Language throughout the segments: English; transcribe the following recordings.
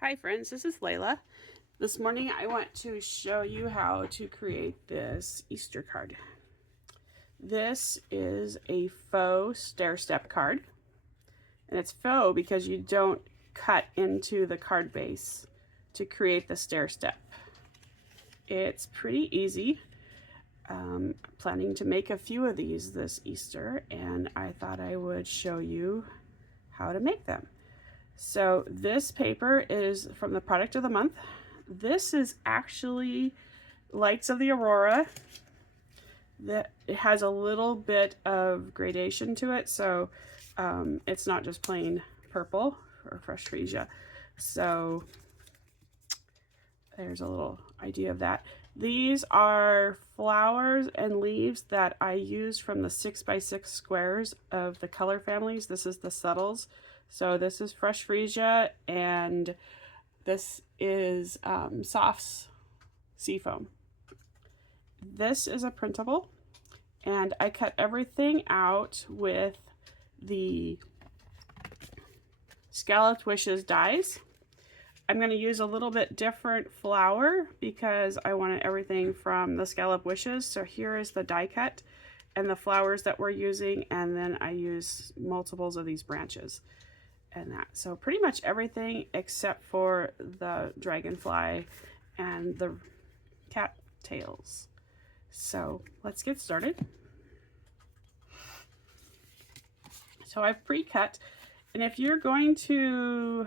Hi friends, this is Layla. This morning I want to show you how to create this Easter card. This is a faux stair step card, and it's faux because you don't cut into the card base to create the stair step. It's pretty easy. Planning to make a few of these this Easter, and I thought I would show you how to make them. So this paper is from the product of the month. This is actually Lights of the Aurora. That it has a little bit of gradation to it, so it's not just plain purple or fresh freesia. So there's a little idea of that. These are flowers and leaves that I used from the 6x6 squares of the color families. This is the subtles. So this is fresh freesia, and this is Soft's Seafoam. This is a printable, and I cut everything out with the Scalloped Wishes dies. I'm going to use a little bit different flower because I wanted everything from the Scalloped Wishes. So here is the die cut and the flowers that we're using, and then I use multiples of these branches and that. So pretty much everything except for the dragonfly and the cat tails. So let's get started. So I've pre-cut, and if you're going to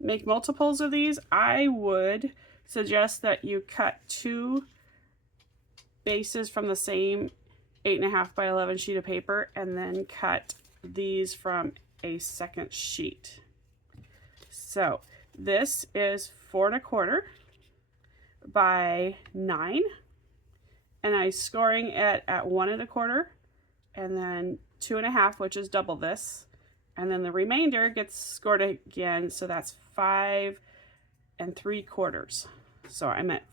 make multiples of these, I would suggest that you cut 2 bases from the same 8.5 by 11 sheet of paper, and then cut these from a second sheet. So this is 4 1/4 by 9, and I'm scoring it at 1 1/4, and then 2 1/2, which is double this, and then the remainder gets scored again, so that's 5 3/4. So I'm at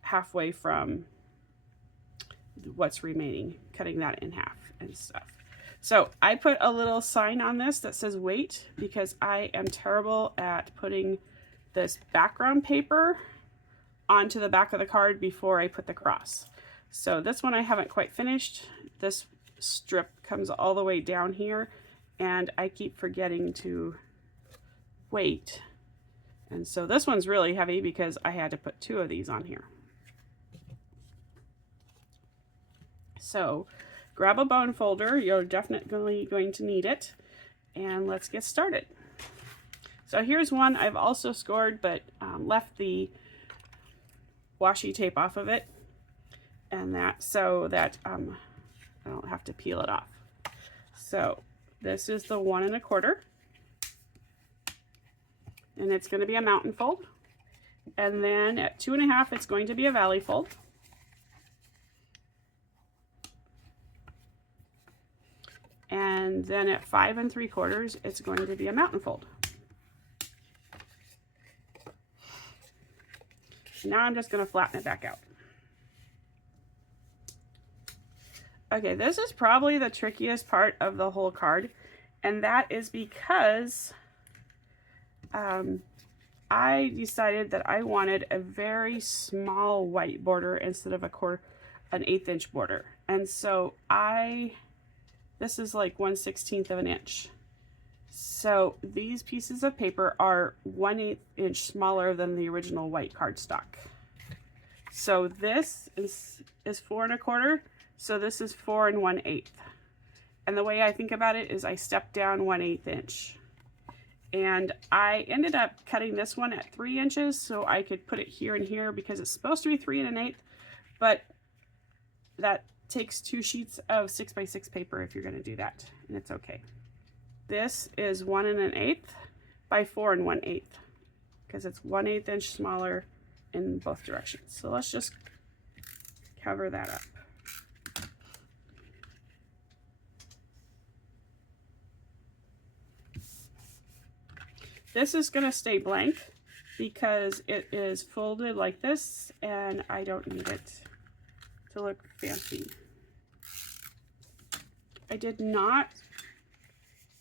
halfway from what's remaining, cutting that in half and stuff. So I put a little sign on this that says wait, because I am terrible at putting this background paper onto the back of the card before I put the cross. So this one I haven't quite finished. This strip comes all the way down here, and I keep forgetting to wait. And so this one's really heavy because I had to put 2 of these on here. So grab a bone folder, you're definitely going to need it, and let's get started. So here's one I've also scored, but left the washi tape off of it, and that so that I don't have to peel it off. So this is the 1 1/4, and it's going to be a mountain fold, and then at 2 1/2 it's going to be a valley fold. And then at 5 3/4 it's going to be a mountain fold. Now I'm just going to flatten it back out. Okay, this is probably the trickiest part of the whole card, and that is because I decided that I wanted a very small white border instead of an 1/8 inch border, and so this is like 1/16 of an inch. So these pieces of paper are 1/8 inch smaller than the original white cardstock. So this is 4 1/4. So this is 4 1/8. And the way I think about it is I step down 1/8 inch. And I ended up cutting this one at 3 inches so I could put it here and here because it's supposed to be 3 1/8, but that takes 2 sheets of 6x6 paper if you're going to do that, and it's okay. This is 1 1/8 by 4 1/8 because it's 1/8 inch smaller in both directions. So let's just cover that up. This is going to stay blank because it is folded like this, and I don't need it to look fancy. I did not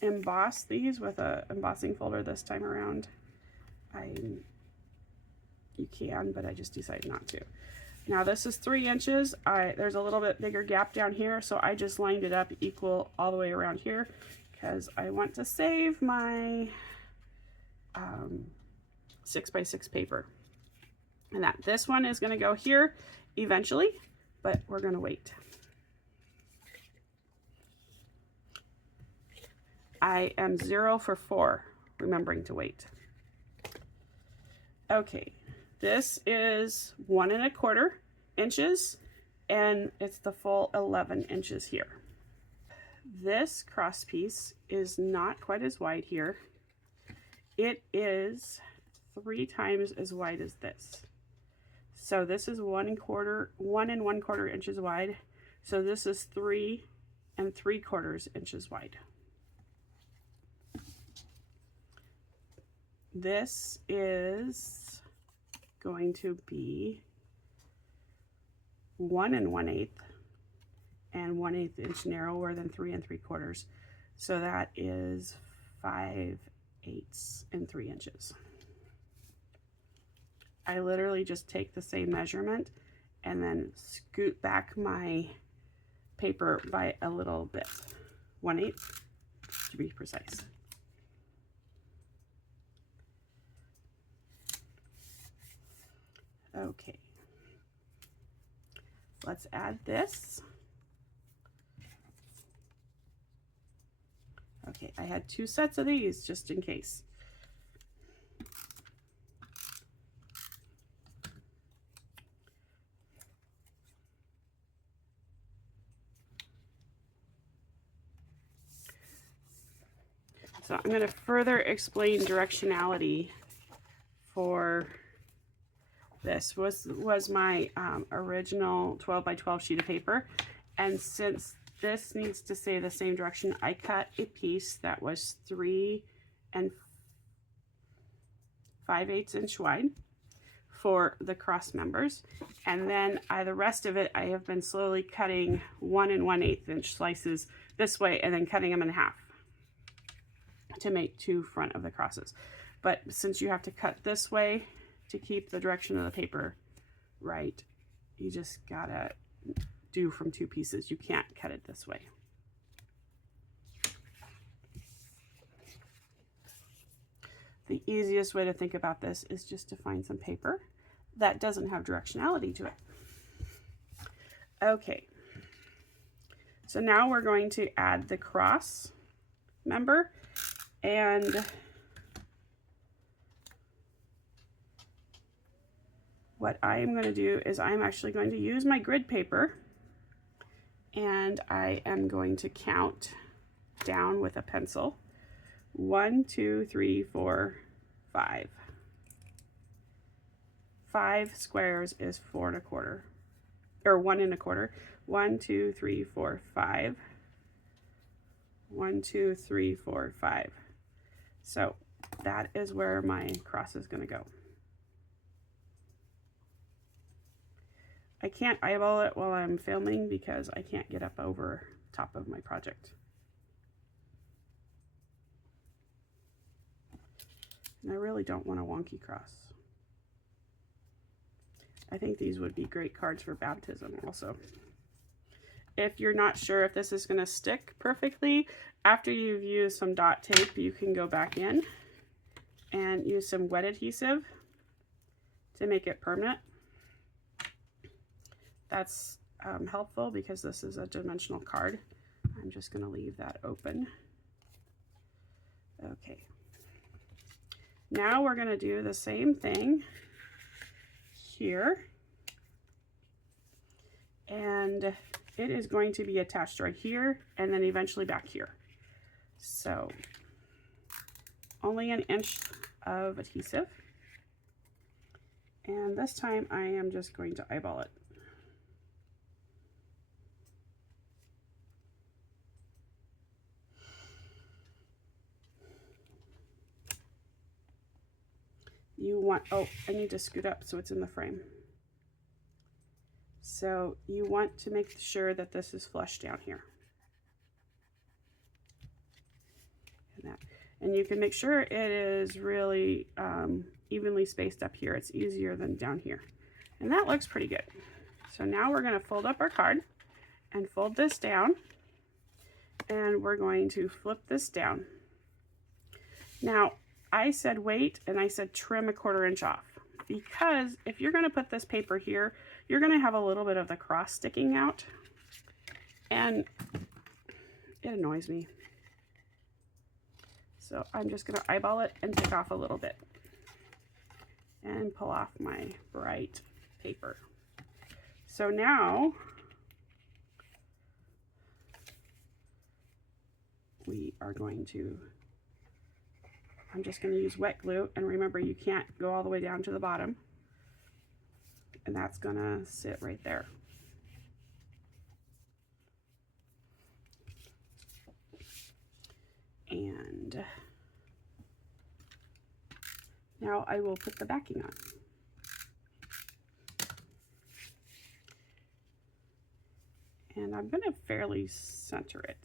emboss these with a embossing folder this time around. You can, but I just decided not to. Now this is 3 inches. There's a little bit bigger gap down here, so I just lined it up equal all the way around here because I want to save my 6x6 paper. And that this one is going to go here eventually, but we're going to wait. I am 0 for 4, remembering to wait. Okay, this is 1 1/4 inches, and it's the full 11 inches here. This cross piece is not quite as wide here. It is 3 times as wide as this. So this is 1 1/4 inches wide. So this is 3 3/4 inches wide. This is going to be 1 1/8 and 1/8 inch narrower than 3 3/4. So that is 5/8 and 3 inches. I literally just take the same measurement and then scoot back my paper by a little bit, 1/8 to be precise. Okay, let's add this. Okay, I had 2 sets of these just in case. So I'm going to further explain directionality for this. Was my original 12 by 12 sheet of paper, and since this needs to stay the same direction, I cut a piece that was 3 5/8 inch wide for the cross members, and then the rest of it I have been slowly cutting 1 1/8 inch slices this way and then cutting them in half to make 2 front of the crosses. But since you have to cut this way to keep the direction of the paper right, you just gotta do from 2 pieces. You can't cut it this way. The easiest way to think about this is just to find some paper that doesn't have directionality to it. Okay, so now we're going to add the cross member, and what I am going to do is I'm actually going to use my grid paper, and I am going to count down with a pencil. 1 2 3 4 5. 5 squares is 4 1/4, or 1 1/4. 1 2 3 4 5. 1 2 3 4 5. So that is where my cross is going to go. I can't eyeball it while I'm filming because I can't get up over top of my project. And I really don't want a wonky cross. I think these would be great cards for baptism also. If you're not sure if this is going to stick perfectly, after you've used some dot tape, you can go back in and use some wet adhesive to make it permanent. That's helpful because this is a dimensional card. I'm just going to leave that open. Okay. Now we're going to do the same thing here. And it is going to be attached right here and then eventually back here. So only 1 inch of adhesive. And this time I am just going to eyeball it. You want, oh, I need to scoot up so it's in the frame. So you want to make sure that this is flush down here. that. And you can make sure it is really evenly spaced up here. It's easier than down here. And that looks pretty good. So now we're going to fold up our card and fold this down. And we're going to flip this down. Now, I said wait and I said trim 1/4 inch off. Because if you're going to put this paper here, you're going to have a little bit of the cross sticking out. And it annoys me. So I'm just going to eyeball it and take off a little bit. And pull off my bright paper. So now we are going to, I'm just going to use wet glue, and remember you can't go all the way down to the bottom, and that's going to sit right there. And now I will put the backing on. And I'm going to fairly center it.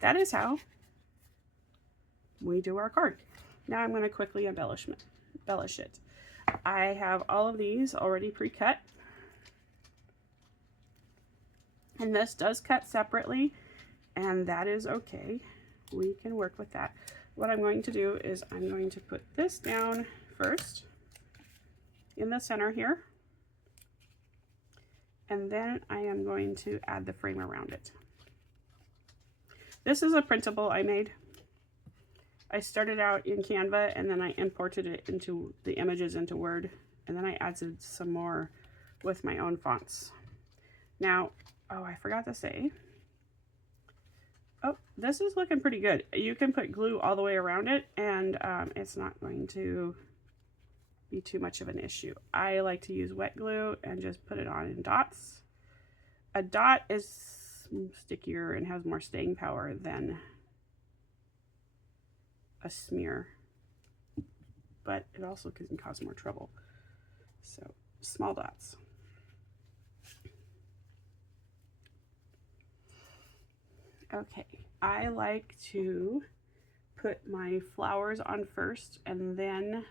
That is how we do our card. Now I'm going to quickly embellish it. I have all of these already pre-cut. And this does cut separately, and that is okay. We can work with that. What I'm going to do is I'm going to put this down first in the center here. And then I am going to add the frame around it. This is a printable I made. I started out in Canva and then I imported it into the images into Word, and then I added some more with my own fonts. Now, oh, I forgot to say, oh, this is looking pretty good. You can put glue all the way around it, and it's not going to be too much of an issue. I like to use wet glue and just put it on in dots. A dot is stickier and has more staying power than a smear, but it also can cause more trouble. So small dots. Okay, I like to put my flowers on first and then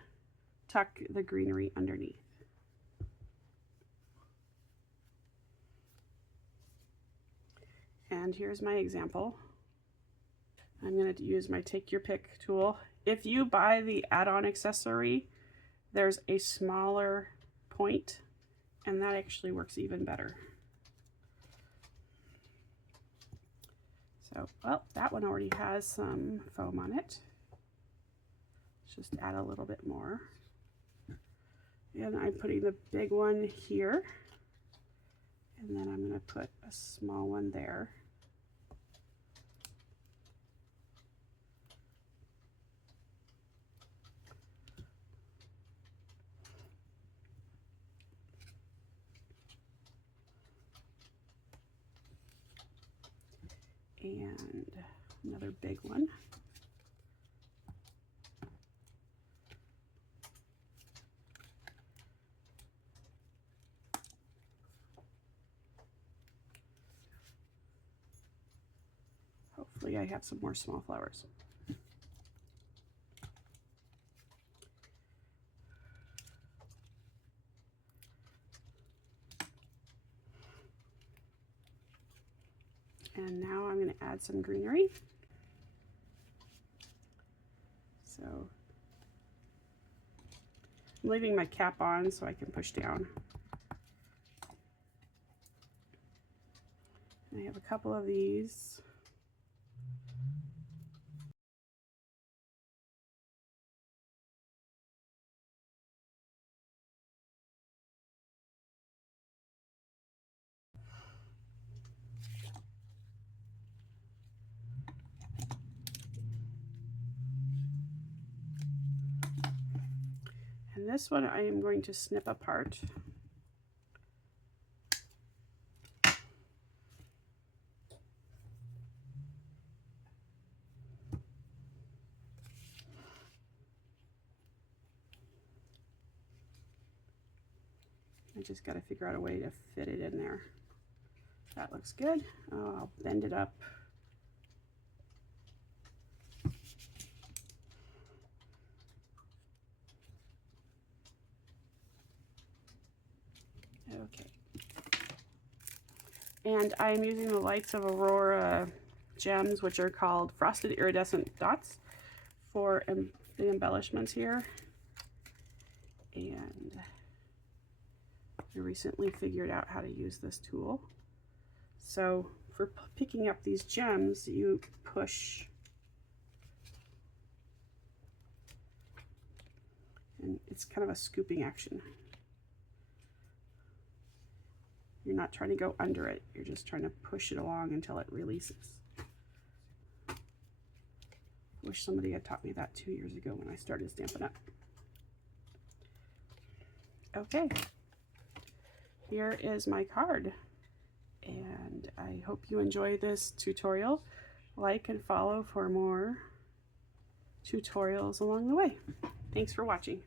tuck the greenery underneath. And here's my example. I'm going to use my take your pick tool. If you buy the add-on accessory, there's a smaller point, and that actually works even better. So, well, that one already has some foam on it. Let's just add a little bit more. And I'm putting the big one here, and then I'm going to put a small one there. And another big one. Hopefully I have some more small flowers. And now I'm going to add some greenery. So I'm leaving my cap on so I can push down. And I have a couple of these. And this one I am going to snip apart. I just got to figure out a way to fit it in there. That looks good. Oh, I'll bend it up. Okay. And I'm using the Lights of Aurora gems, which are called Frosted Iridescent Dots, for the embellishments here. And I recently figured out how to use this tool. So for picking up these gems, you push, and it's kind of a scooping action. You're not trying to go under it, you're just trying to push it along until it releases. Wish somebody had taught me that 2 years ago when I started Stampin' Up. Okay, here is my card, and I hope you enjoy this tutorial. Like and follow for more tutorials along the way. Thanks for watching.